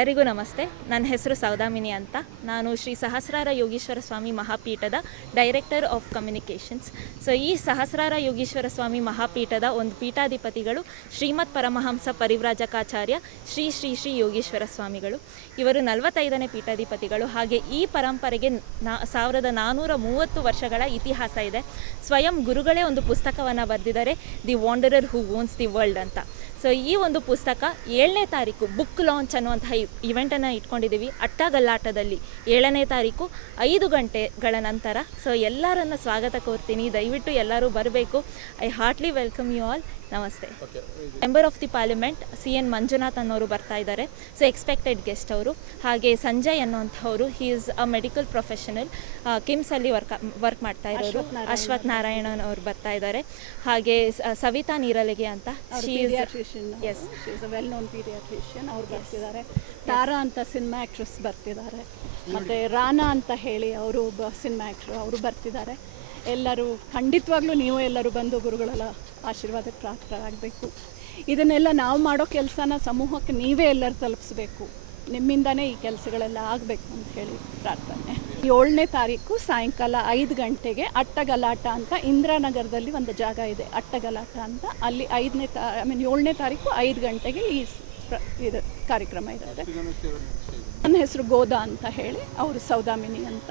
ಎಲ್ಲರಿಗೂ ನಮಸ್ತೆ. ನನ್ನ ಹೆಸರು ಸೌದಾಮಿನಿ ಅಂತ. ನಾನು ಶ್ರೀ ಸಹಸ್ರಾರ ಯೋಗೀಶ್ವರ ಸ್ವಾಮಿ ಮಹಾಪೀಠದ ಡೈರೆಕ್ಟರ್ ಆಫ್ ಕಮ್ಯುನಿಕೇಷನ್ಸ್. ಸೊ ಈ ಸಹಸ್ರಾರ ಯೋಗೀಶ್ವರ ಸ್ವಾಮಿ ಮಹಾಪೀಠದ ಒಂದು ಪೀಠಾಧಿಪತಿಗಳು ಶ್ರೀಮದ್ ಪರಮಹಂಸ ಪರಿವ್ರಾಜಕಾಚಾರ್ಯ ಶ್ರೀ ಶ್ರೀ ಶ್ರೀ ಯೋಗೀಶ್ವರ ಸ್ವಾಮಿಗಳು. ಇವರು 45ನೇ ಪೀಠಾಧಿಪತಿಗಳು. ಹಾಗೆ ಈ ಪರಂಪರೆಗೆ 1430 ವರ್ಷಗಳ ಇತಿಹಾಸ ಇದೆ. ಸ್ವಯಂ ಗುರುಗಳೇ ಒಂದು ಪುಸ್ತಕವನ್ನು ಬರೆದಿದ್ದಾರೆ, the Wanderer who owns the world ಅಂತ. ಸೊ ಈ ಒಂದು ಪುಸ್ತಕ 7ನೇ ತಾರೀಕು ಬುಕ್ ಲಾಂಚ್ ಅನ್ನುವಂತಹ ಇವೆಂಟನ್ನು ಇಟ್ಕೊಂಡಿದ್ದೀವಿ ಅಟ್ಟಗಲಾಟದಲ್ಲಿ 7ನೇ ತಾರೀಕು 5 ಗಂಟೆಗಳ ನಂತರ. ಸೊ ಎಲ್ಲರನ್ನ ಸ್ವಾಗತ ಕೋರ್ತೀನಿ, ದಯವಿಟ್ಟು ಎಲ್ಲರೂ ಬರಬೇಕು. I heartly welcome you all. ನಮಸ್ತೆ. Member of the parliament CN Manjunath ಅನ್ನೋರು ಬರ್ತಾ ಇದ್ದಾರೆ. ಸೊ ಎಕ್ಸ್ಪೆಕ್ಟೆಡ್ ಗೆಸ್ಟ್ ಅವರು. ಹಾಗೆ ಸಂಜಯ್ ಅನ್ನೋಂಥವ್ರು, he is a medical professional, ಕಿಮ್ಸಲ್ಲಿ ವರ್ಕ್ ಮಾಡ್ತಾ ಇರೋರು. ಅಶ್ವಥ್ ನಾರಾಯಣನ್ ಅವರು ಬರ್ತಾ ಇದ್ದಾರೆ. ಹಾಗೆ ಸವಿತಾ ನೀರಲಿಗೆ ಅಂತ, ವೆಲ್ ನೋನ್ ಪೀಡಿಯಾಟ್ರಿಷಿಯನ್ ಅವ್ರು ಬರ್ತಿದ್ದಾರೆ. ತಾರಾ ಅಂತ ಸಿನಿಮಾ ಆ್ಯಕ್ಟ್ರೆಸ್ ಬರ್ತಿದ್ದಾರೆ. ಮತ್ತು ರಾನಾ ಅಂತ ಹೇಳಿ ಅವರು ಸಿನಿಮಾ ಆ್ಯಕ್ಟ್ರು, ಅವರು ಬರ್ತಿದ್ದಾರೆ. ಎಲ್ಲರೂ ಖಂಡಿತವಾಗ್ಲೂ ನೀವು ಎಲ್ಲರೂ ಬಂದು ಗುರುಗಳೆಲ್ಲ ಆಶೀರ್ವಾದಕ್ಕೆ ಪಾತ್ರರಾಗಬೇಕು. ಇದನ್ನೆಲ್ಲ ನಾವು ಮಾಡೋ ಕೆಲಸನ ಸಮೂಹಕ್ಕೆ ನೀವೇ ಎಲ್ಲರೂ ತಲುಪಿಸ್ಬೇಕು. ನಿಮ್ಮಿಂದನೇ ಈ ಕೆಲಸಗಳೆಲ್ಲ ಆಗಬೇಕು ಅಂತ ಹೇಳಿ ಪ್ರಾರ್ಥನೆ. 7ನೇ ತಾರೀಕು ಸಾಯಂಕಾಲ 5 ಗಂಟೆಗೆ ಅಟ್ಟಗಲಾಟ ಅಂತ ಇಂದಿರಾನಗರದಲ್ಲಿ ಒಂದು ಜಾಗ ಇದೆ, ಅಟ್ಟಗಲಾಟ ಅಂತ. ಅಲ್ಲಿ 7ನೇ ತಾರೀಕು 5 ಗಂಟೆಗೆ ಇದು ಕಾರ್ಯಕ್ರಮ ಇರುತ್ತೆ. ನನ್ನ ಹೆಸರು ಗೋದಾ ಅಂತ ಹೇಳಿ, ಅವರು ಸೌದಾಮಿನಿ ಅಂತ.